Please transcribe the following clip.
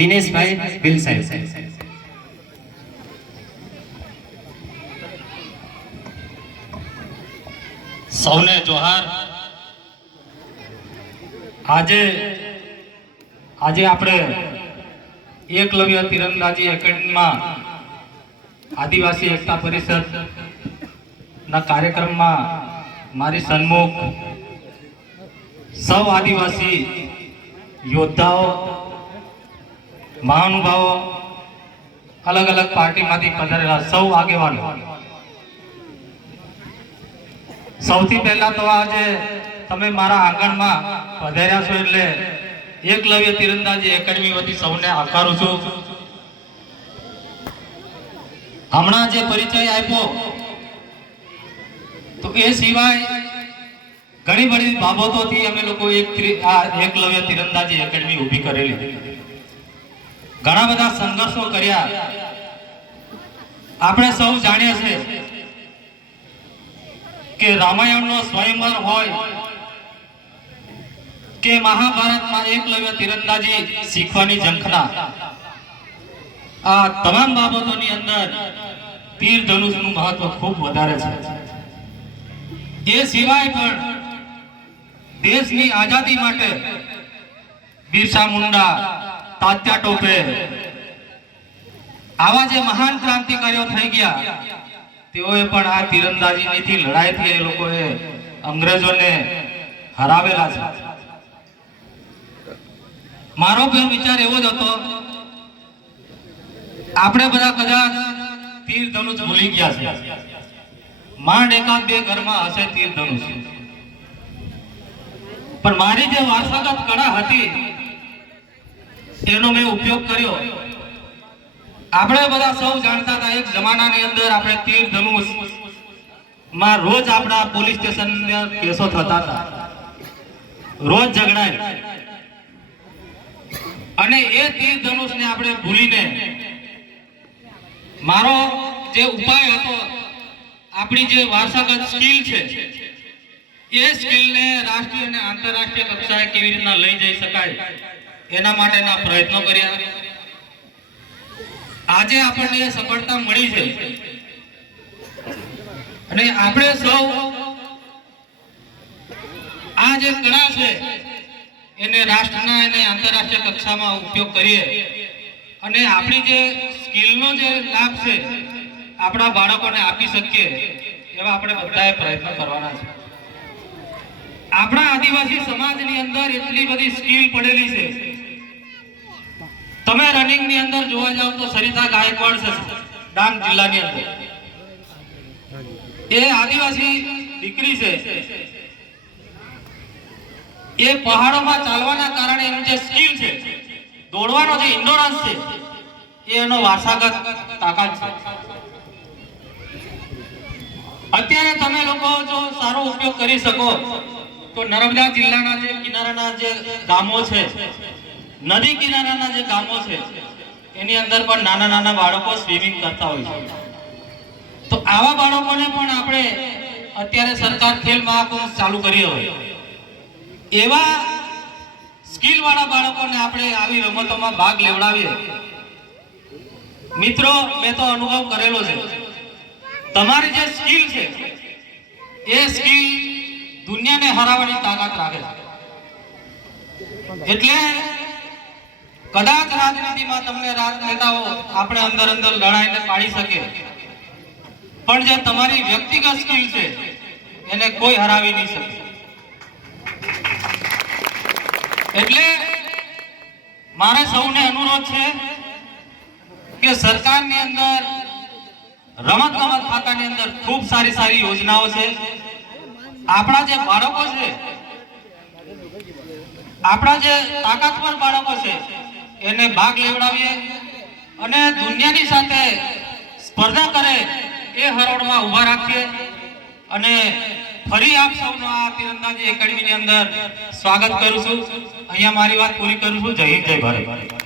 Dineshbhai bill સાહેબ. સૌને જોહાર. આજે આજે આપણે એકલવ્ય તીરંદાજી એકેડમીમાં આદિવાસી એકતા પરિષદ ના કાર્યક્રમમાં મારી સન્મુખ સૌ આદિવાસી યોદ્ધાઓ મહાનુભાવો, અલગ અલગ પાર્ટીમાંથી પધારેલા સૌ આગેવાનો. સૌથી પહેલા તો આજે તમે મારા આંગણમાં પધાર્યા છો એટલે એકલવ્ય તીરંદાજી એકેડમી વતી સૌને આવકારું છું. હમણાં જે પરિચય આપ્યો, તો એ સિવાય ઘણી બધી બાબતોથી અમે લોકો એક એકલવ્ય તીરંદાજી એકેડમી ઊભી કરેલી. ઘણા બધા સંઘર્ષો કર્યા. આપણે સૌ જાણીએ છીએ કે રામાયણનો સ્વયંવર હોય કે મહાભારતમાં એકલવ્ય તીરંદાજી શીખવાની ઝંખના. આ તમામ બાબતોની અંદર તીર ધનુષનું મહત્વ ખૂબ વધારે છે. એ સિવાય પણ દેશની આઝાદી માટે બિરસા મુંડા તાત્યા ટોપે. આવા જે મહાન ક્રાંતિકારીઓ થઈ ગયા, તેઓએ પણ આ તીરંદાજીની લડાઈથી એ લોકોએ અંગ્રેજોને હરાવેલા છે. મારો પણ વિચાર એવો જ હતો, આપણે બધા કદાચ તીર ધનુષ ભૂલી ગયા છે. માંડ એકાદ બે ઘરમાં હશે તીર ધનુષ પણ મારી જે વારસાગત કળા હતી એનો મેં ઉપયોગ કર્યો. આપણે બધા સૌ જાણતા હતા, એક જમાનાની અંદર આપણે તીર ધનુષમાં રોજ આપણા પોલીસ સ્ટેશન કેસો થતા હતા. રોજ ઝઘડાય. અને એ તીર ધનુષને આપણે ભૂલીને મારો જે ઉપાય હતો, આપણી જે વારસાગત સ્કિલ છે, એ સ્કિલને રાષ્ટ્રીય અને આંતરરાષ્ટ્રીય કક્ષાએ કેવી રીતના લઈ જઈ શકાય? એના માટેના પ્રયત્નો કર્યા. આજે આપણને સફળતા મળી છે. અને આપણે સૌ આ જે કળા છે, એને રાષ્ટ્રના અને આંતરરાષ્ટ્રીય કક્ષામાં ઉપયોગ કરીએ. અને આપણી જે સ્કિલનો જે લાભ છે, આપણા બાળકોને આપી શકીએ, એવા આપણે બધાએ પ્રયત્ન કરવાના છે. આપણા આદિવાસી સમાજની અંદર એટલી બધી સ્કિલ પડેલી છે. તમે રનિંગની અંદર જોવા જાવ તો સરિતા ગાયકવાડ છે, ડાંગ જિલ્લાની અંદર. એ આદિવાસી દીકરી છે. એ પહાડોમાં ચાલવાના કારણે એનું જે સ્કિલ છે, દોડવાનો જે ઇન્ડોરન્સ છે, એ એનો વારસાગત તાકાત છે. અત્યારે તમે લોકો જો સારો ઉપયોગ કરી શકો તો નર્મદા જિલ્લાના જે કિનારાના જે ગામો છે નદી કિનારાના જે ગામો છે, એની અંદર પણ નાના નાના બાળકો સ્વિમિંગ કરતા હોય છે. તો આવા બાળકોને પણ આપણે અત્યારે સરકાર ખેલ મહાકુંભ ચાલુ કરી હોય. એવા સ્કિલ વાળા બાળકોને આપણે આવી રમતોમાં ભાગ લેવડાવીએ. મિત્રો, મેં તો અનુભવ કરેલો છે. તમારી જે સ્કિલ છે, એ સ્કિલ દુનિયાને હરાવવાની તાકાત રાખે છે. એટલે કદાચ રાજનીતિમાં તમને રાજનેતાઓ આપણે અંદર અંદર લડાઈને પાડી શકે. પણ જે તમારી વ્યક્તિગત સ્કિલ છે, એને કોઈ હરાવી નહીં શકે. એટલે મારે સૌને અનુરોધ છે કે સરકારની અંદર રમત ગમત ખાતાની અંદર ખૂબ સારી સારી યોજનાઓ છે. આપણા જે બાળકો છે, આપણા જે તાકાતવર બાળકો છે એને ભાગ લેવડાવીએ અને દુનિયાની સાથે સ્પર્ધા કરે એ હરોળમાં ઊભા રાખીએ અને ફરી આપ સૌનો આ તીરંદાજી એકેડમીની અંદર સ્વાગત કરું છું. અહીંયા મારી વાત પૂરી કરું છું. જય હિન્દ, જય ભારત.